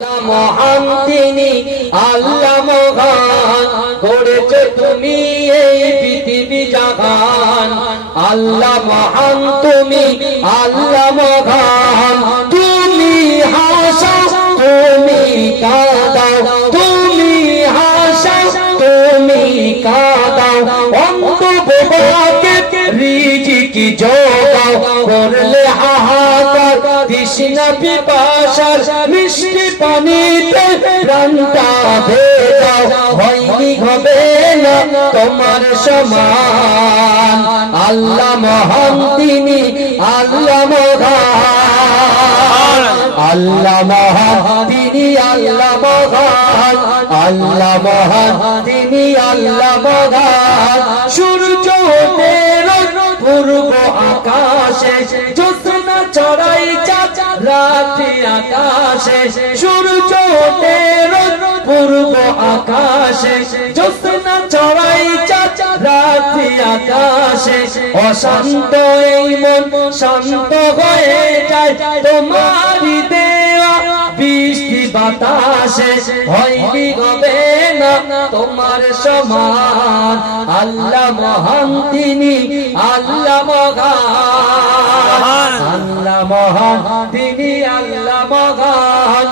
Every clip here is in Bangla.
মহান তিনি আল্লাহ মহান করেছো তুমি এই পৃথিবী জাহান। আল্লাহ মহান তুমি আল্লাহ মহান, তুমি হাসাও তুমি কাঁদাও, তুমি হাসাও তুমি কাঁদাও, অন্ধ বোবাকে রিজিক যোগাও, করলে হাহাকার তৃষ্ণা পিপাসার মিষ্টি পানিতে প্রাণটা ভেজাও, হয়নি হবে না তোমার সমান। আল্লাহ মহান তিনি আল্লাহ মহান, আল্লাহ মহান তিনি আল্লাহ মহান, আল্লাহ মহান তিনি আল্লাহ মহান। সূর্য ওঠে পূর্ব আকাশে, জ্যোৎস্না চড়াই চাঁদ রাতে আকাশে। সূর্য ওঠে পূর্ব আকাশে, জ্যোৎস্না চড়াই চাঁদ রাতে আকাশে। অশান্ত এই মন শান্ত হয়ে যায় তোমারি দেওয়া বৃষ্টি বাতাসে, হয়নি হবে না তোমার সমান। আল্লাহ মহান তিনি আল্লাহ মহান, আল্লাহ মহান তিনি আল্লাহ মহান,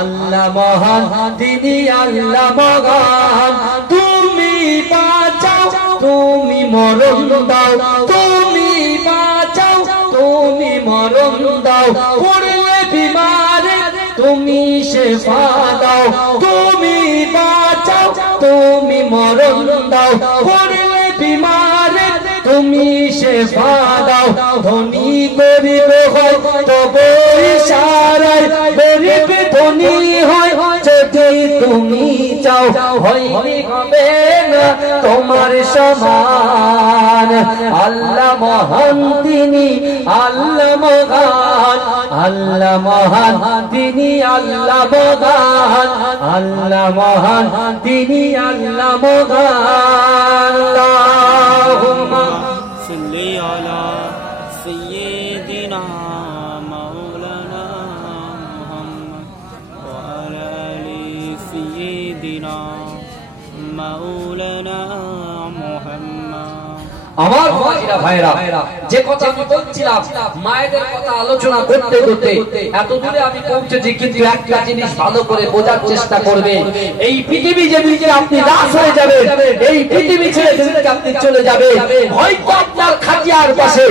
আল্লাহ মহান তিনি আল্লাহ মহান। তুমি বাঁচাও তুমি মরণ দাও, তুমি বাঁচাও তুমি মরণ দাও, পড়লে বিমারে তুমি শেফা দাও, তুমি বাঁচাও তুমি মরণ দাও, পড়লে বিমারে তুমি শেফা দাও। ধনী গরিব হয় তবে ইশারায়, গরিব ধনী হয় যদি তুমি চাও, হয়নি হবে না তোমার সমান। আল্লাহ মহান তিনি আল্লাহ মহান, আল্লাহ মহান তিনি আল্লাহ মহান, আল্লাহ মহান তিনি আল্লাহ মহান। আল্লাহুম্মা সাল্লি আলা সাইয়্যিদিনা মাওলানা মুহাম্মদ ওয়া আলা আলি সাইয়্যিদিনা মাওলানা মুহাম্মদ। আমার ভাইরা ভাইরা, যে কথা আমি বলছিলাম মায়েদের কথা আলোচনা করতে করতে এত দূরে আমি পৌঁছেছি, কিন্তু একটা জিনিস ভালো করে বোঝার চেষ্টা করবে। এই পৃথিবী যেদিকে আপনি দাস হয়ে যাবেন, এই পৃথিবী ছেড়ে যেদিকে আপনি চলে যাবেন, হয়তো আপনার খাটিয়ার পাশে